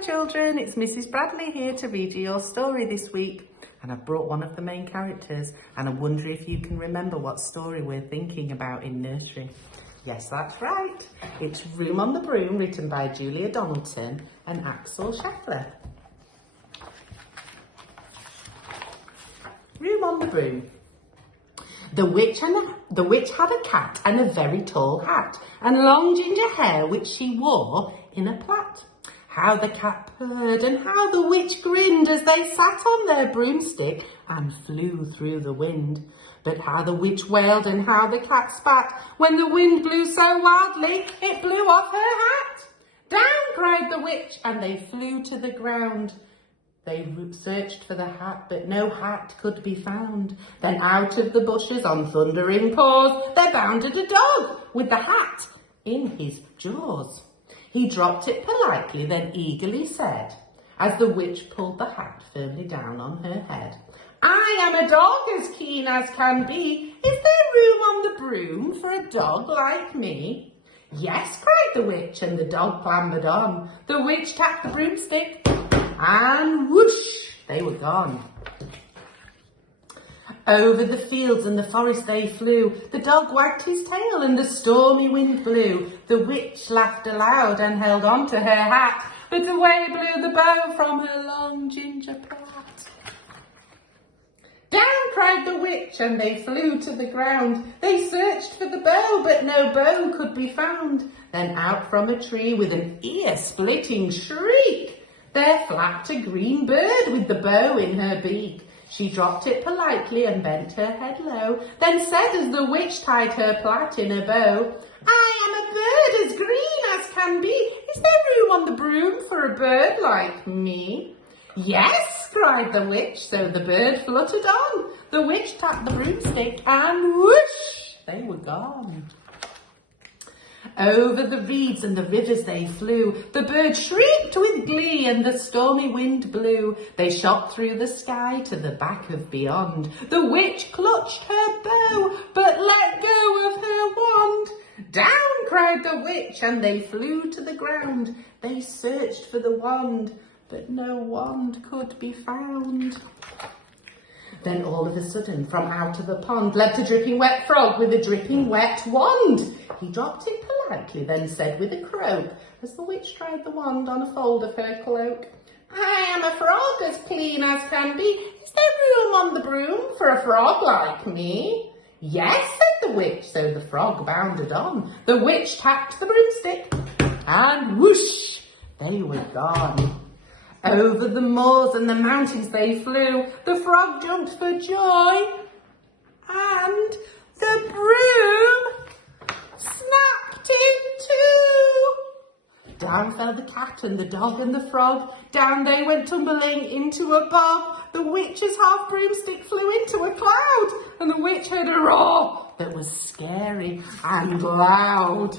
Hello children, it's Mrs. Bradley here to read you your story this week. And I've brought one of the main characters and I wonder if you can remember what story we're thinking about in nursery. Yes, that's right. It's Room on the Broom, written by Julia Donaldson and Axel Scheffler. Room on the Broom. The witch had a cat and a very tall hat and long ginger hair which she wore in a plait. How the cat purred and how the witch grinned as they sat on their broomstick and flew through the wind. But how the witch wailed and how the cat spat when the wind blew so wildly it blew off her hat. Down cried the witch and they flew to the ground. They searched for the hat, but no hat could be found. Then out of the bushes on thundering paws there bounded a dog with the hat in his jaws. He dropped it politely, then eagerly said, as the witch pulled the hat firmly down on her head, "I am a dog as keen as can be. Is there room on the broom for a dog like me?" "Yes," cried the witch, and the dog clambered on. The witch tapped the broomstick, and whoosh, they were gone. Over the fields and the forest they flew. The dog wagged his tail and the stormy wind blew. The witch laughed aloud and held on to her hat, but away blew the bow from her long ginger plait. Down cried the witch and they flew to the ground. They searched for the bow, but no bow could be found. Then out from a tree with an ear-splitting shriek, there flapped a green bird with the bow in her beak. She dropped it politely and bent her head low, then said as the witch tied her plait in a bow, "I am a bird as green as can be. Is there room on the broom for a bird like me?" "Yes," cried the witch, so the bird fluttered on. The witch tapped the broomstick and whoosh, they were gone. Over the reeds and the rivers they flew. The bird shrieked with glee and the stormy wind blew. They shot through the sky to the back of beyond. The witch clutched her bow but let go of her wand. Down cried the witch and they flew to the ground. They searched for the wand, but no wand could be found. Then all of a sudden, from out of the pond, leapt a dripping wet frog with a dripping wet wand. He dropped it politely, then said with a croak, as the witch tried the wand on a fold of her cloak, "I am a frog as clean as can be. Is there room on the broom for a frog like me?" "Yes," said the witch, so the frog bounded on. The witch tapped the broomstick, and whoosh, they were gone. Over the moors and the mountains they flew. The frog jumped for joy, and the broom snapped in two. Down fell the cat and the dog and the frog. Down they went tumbling into a bog. The witch's half broomstick flew into a cloud, and the witch heard a roar that was scary and loud.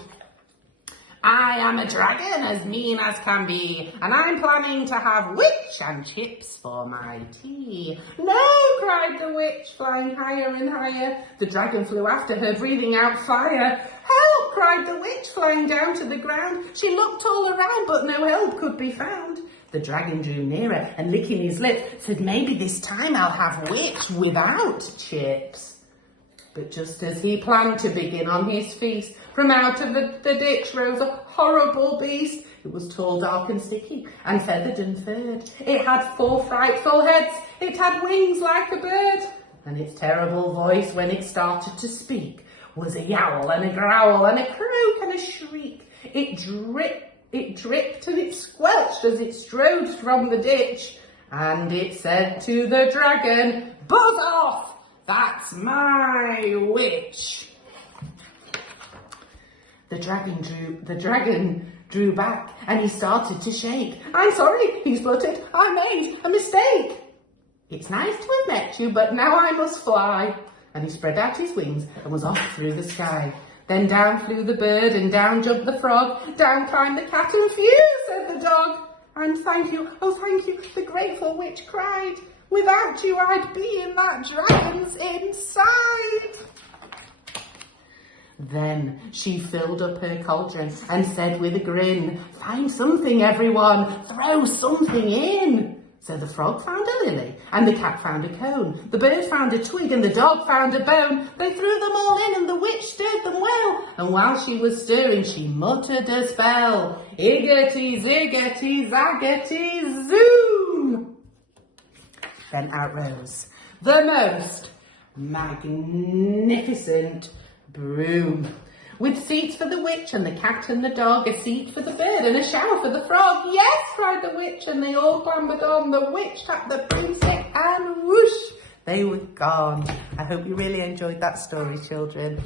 "I am a dragon as mean as can be, and I'm planning to have witch and chips for my tea." "No," cried the witch, flying higher and higher. The dragon flew after her, breathing out fire. "Help!" cried the witch, flying down to the ground. She looked all around, but no help could be found. The dragon drew nearer and, licking his lips, said, "Maybe this time I'll have witch without chips." But just as he planned to begin on his feast, from out of the ditch rose a horrible beast. It was tall, dark and sticky, and feathered and furred. It had 4 frightful heads. It had wings like a bird. And its terrible voice, when it started to speak, was a yowl and a growl and a croak and a shriek. It dripped and it squelched as it strode from the ditch. And it said to the dragon, "Buzz off! That's my witch." The dragon drew back and he started to shake. "I'm sorry," he spluttered. "I made a mistake. It's nice to have met you, but now I must fly." And he spread out his wings and was off through the sky. Then down flew the bird and down jumped the frog. Down climbed the cat and phew, said the dog. "And thank you, oh thank you," the grateful witch cried. "Without you I'd be in that dragon's inside." Then she filled up her cauldron and said with a grin, "Find something, everyone, throw something in." So the frog found a lily, and the cat found a cone, the bird found a twig, and the dog found a bone. They threw them all in, and the witch stirred them well, and while she was stirring, she muttered a spell. Iggity, ziggity, zaggity, zoom! Then out rose the most magnificent broom, with seats for the witch and the cat and the dog, a seat for the bird and a shower for the frog. "Yes," cried the witch, and they all clambered on. The witch tapped the broomstick and whoosh, they were gone. I hope you really enjoyed that story, children.